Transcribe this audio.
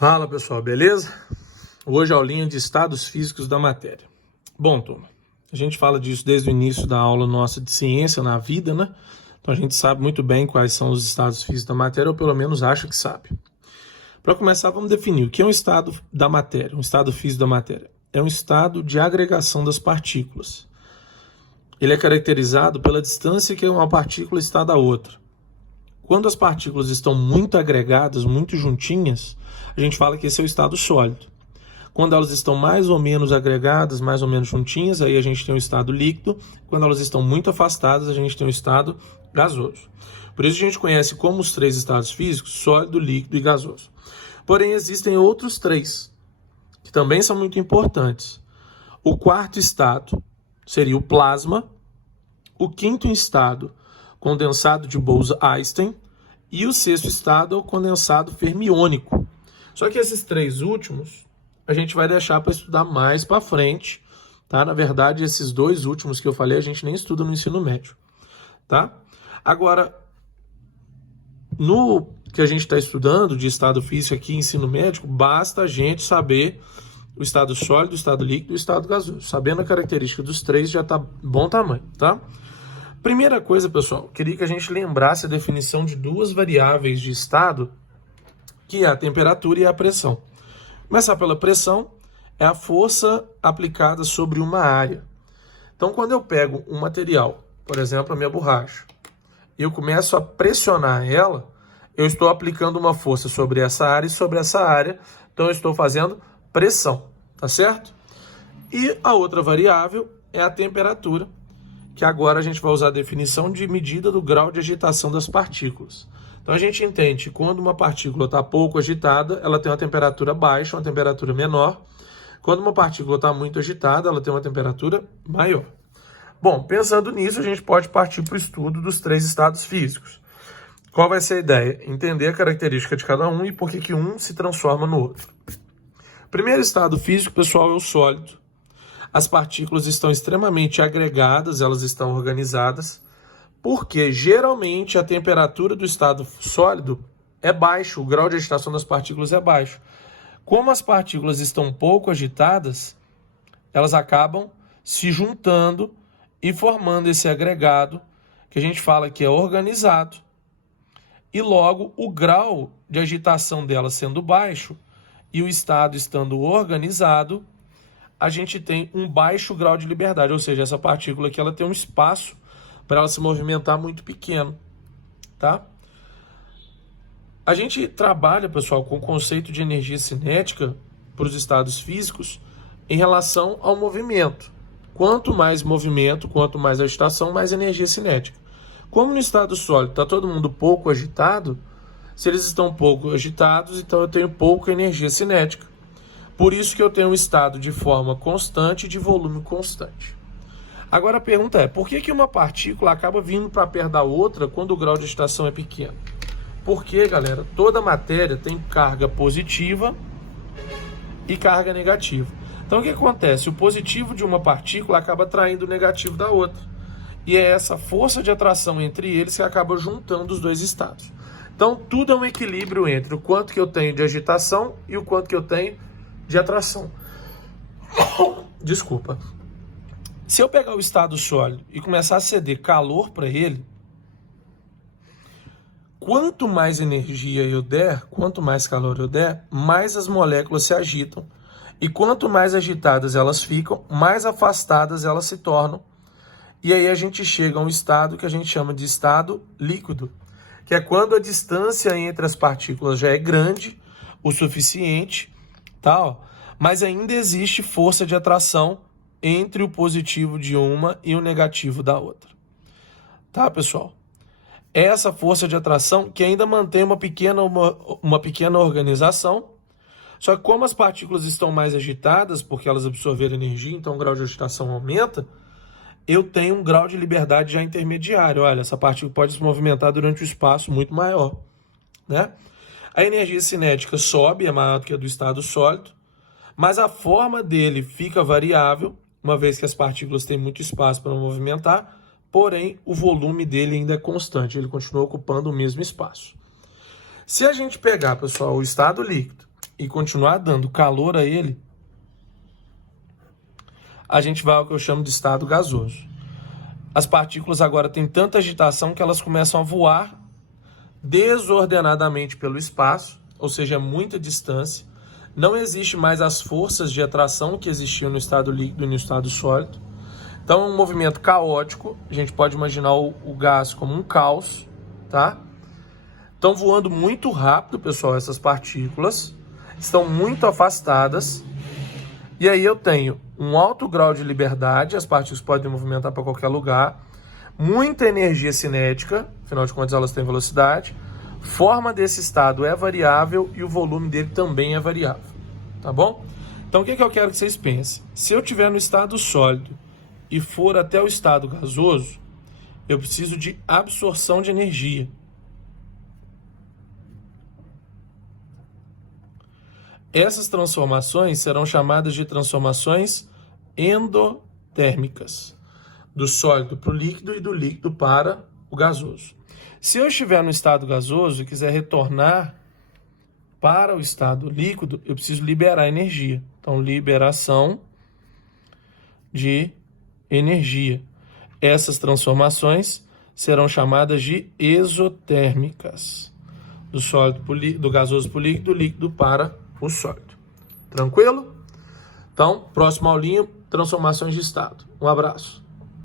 Fala pessoal, beleza? Hoje a aulinha de estados físicos da matéria. Bom, turma, a gente fala disso desde o início da aula nossa de ciência na vida, né? Então a gente sabe muito bem quais são os estados físicos da matéria, ou pelo menos acha que sabe. Para começar, vamos definir o que é um estado da matéria, um estado físico da matéria. É um estado de agregação das partículas. Ele é caracterizado pela distância que uma partícula está da outra. Quando as partículas estão muito agregadas, muito juntinhas, a gente fala que esse é o estado sólido. Quando elas estão mais ou menos agregadas, mais ou menos juntinhas, aí a gente tem o estado líquido. Quando elas estão muito afastadas, a gente tem o estado gasoso. Por isso a gente conhece como os três estados físicos, sólido, líquido e gasoso. Porém, existem outros três, que também são muito importantes. O quarto estado seria o plasma, o quinto estado, condensado de Bose-Einstein, e o sexto estado é o condensado fermiônico. Só que esses três últimos a gente vai deixar para estudar mais para frente, tá? Na verdade, esses dois últimos que eu falei a gente nem estuda no ensino médio, tá? Agora, no que a gente está estudando de estado físico aqui, ensino médico, basta a gente saber o estado sólido, o estado líquido e o estado gasoso. Sabendo a característica dos três já está bom tamanho, tá? Primeira coisa, pessoal, queria que a gente lembrasse a definição de duas variáveis de estado, que é a temperatura e a pressão. Começar pela pressão, é a força aplicada sobre uma área. Então, quando eu pego um material, por exemplo, a minha borracha, e eu começo a pressionar ela, eu estou aplicando uma força sobre essa área e sobre essa área, então eu estou fazendo pressão, tá certo? E a outra variável é a temperatura, que agora a gente vai usar a definição de medida do grau de agitação das partículas. Então a gente entende que quando uma partícula está pouco agitada, ela tem uma temperatura baixa, uma temperatura menor. Quando uma partícula está muito agitada, ela tem uma temperatura maior. Bom, pensando nisso, a gente pode partir para o estudo dos três estados físicos. Qual vai ser a ideia? Entender a característica de cada um e por que um se transforma no outro. O primeiro estado físico, pessoal, é o sólido. As partículas estão extremamente agregadas, elas estão organizadas, porque geralmente a temperatura do estado sólido é baixa, o grau de agitação das partículas é baixo. Como as partículas estão pouco agitadas, elas acabam se juntando e formando esse agregado, que a gente fala que é organizado, e logo o grau de agitação delas sendo baixo e o estado estando organizado, a gente tem um baixo grau de liberdade, ou seja, essa partícula aqui ela tem um espaço para ela se movimentar muito pequeno, tá? A gente trabalha, pessoal, com o conceito de energia cinética para os estados físicos em relação ao movimento. Quanto mais movimento, quanto mais agitação, mais energia cinética. Como no estado sólido está todo mundo pouco agitado, se eles estão pouco agitados, então eu tenho pouca energia cinética. Por isso que eu tenho um estado de forma constante e de volume constante. Agora a pergunta é, por que uma partícula acaba vindo para perto da outra quando o grau de agitação é pequeno? Porque, galera, toda matéria tem carga positiva e carga negativa. Então o que acontece? O positivo de uma partícula acaba atraindo o negativo da outra. E é essa força de atração entre eles que acaba juntando os dois estados. Então tudo é um equilíbrio entre o quanto que eu tenho de agitação e o quanto que eu tenho de atração. Desculpa. Se eu pegar o estado sólido e começar a ceder calor para ele, quanto mais energia eu der, quanto mais calor eu der, mais as moléculas se agitam. E quanto mais agitadas elas ficam, mais afastadas elas se tornam. E aí a gente chega a um estado que a gente chama de estado líquido, que é quando a distância entre as partículas já é grande o suficiente, tá? Mas ainda existe força de atração entre o positivo de uma e o negativo da outra. Tá, pessoal? Essa força de atração que ainda mantém uma pequena organização, só que como as partículas estão mais agitadas, porque elas absorveram energia, então o grau de agitação aumenta, eu tenho um grau de liberdade já intermediário. Olha, essa partícula pode se movimentar durante um espaço muito maior, né? A energia cinética sobe, é maior do que a do estado sólido, mas a forma dele fica variável, uma vez que as partículas têm muito espaço para movimentar, porém o volume dele ainda é constante, ele continua ocupando o mesmo espaço. Se a gente pegar, pessoal, o estado líquido e continuar dando calor a ele, a gente vai ao que eu chamo de estado gasoso. As partículas agora têm tanta agitação que elas começam a voar desordenadamente pelo espaço, ou seja, muita distância. Não existe mais as forças de atração que existiam no estado líquido e no estado sólido. Então é um movimento caótico, a gente pode imaginar o gás como um caos, tá? Estão voando muito rápido, pessoal, essas partículas, estão muito afastadas, e aí eu tenho um alto grau de liberdade, as partículas podem movimentar para qualquer lugar, muita energia cinética, afinal de contas elas têm velocidade, forma desse estado é variável e o volume dele também é variável, tá bom? Então o que eu quero que vocês pensem? Se eu estiver no estado sólido e for até o estado gasoso, eu preciso de absorção de energia. Essas transformações serão chamadas de transformações endotérmicas, do sólido para o líquido e do líquido para o gasoso. Se eu estiver no estado gasoso e quiser retornar para o estado líquido, eu preciso liberar energia. Então, liberação de energia. Essas transformações serão chamadas de exotérmicas, do sólido do gasoso para o líquido, do líquido para o sólido. Tranquilo? Então, próxima aulinha, transformações de estado. Um abraço.